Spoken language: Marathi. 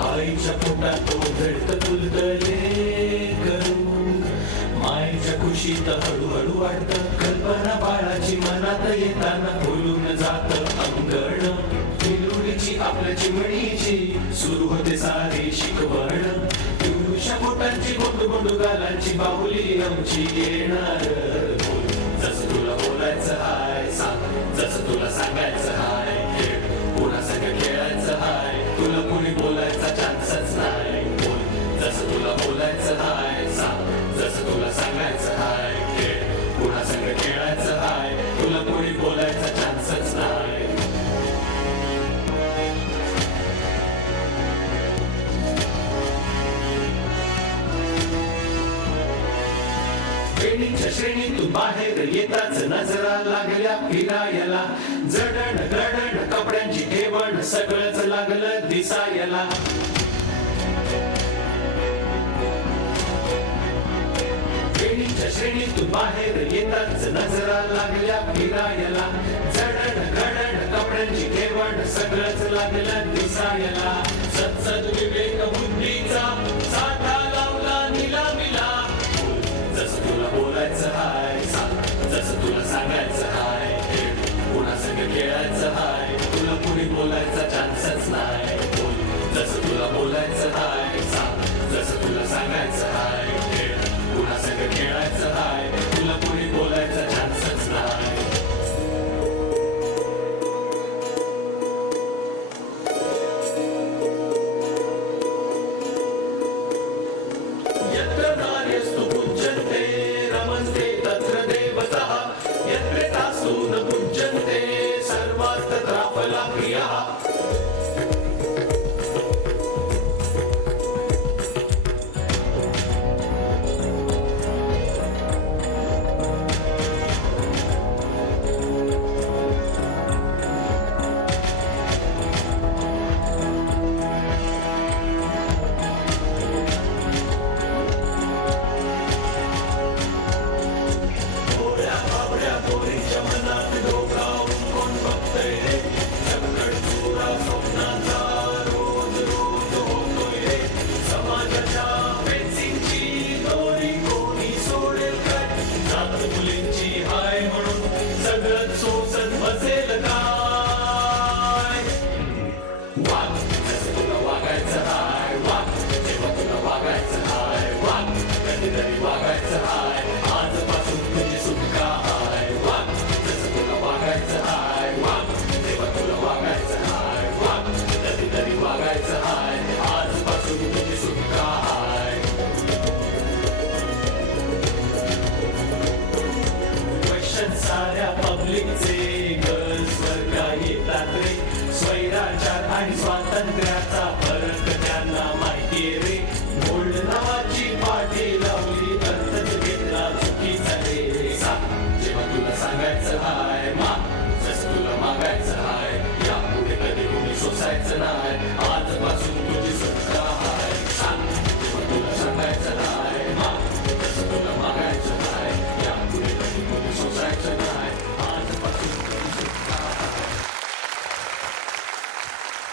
आईच्या पोटात ओघळत फुलतले करू मायेच्या कुशीत हळूहळू वाटत कल्पना बाळाची मनात येताना बोलून जात अंगण फिरुडीची आपल्या चिमणीची सुरू होते सारी शिकवण पिवळूच्या पोटांची गोंडू गोंडू गालांची बाहुली आमची येणार जसं तुला बोलायचं हाय सांग जसं तुला सांगायचं हाय खेळ पुन्हा सगळं खेळायचं हाय तुला कोणी बोलायचा चान्सच नाही बोल जसं तुला बोलायचं हाय सांग जसं तुला सांगायचं हाय खेळ पुन्हा सगळं खेळायचं हाय तुला कोणी बोलायचा चान्सच नाही श्रेणीच्या श्रेणीतून बाहेर येताच नजरा लागल्या फिरायला जडण गडण कपड्यांची ठेवण सगळंच लागलं दिसायला श्रेणीच्या श्रेणीतून बाहेर येताच नजरा लागल्या फिरायला जडण गडण कपड्यांची ठेवण सगळंच लागलं दिसायला सत्सद विवेक बुद्धीचा साठा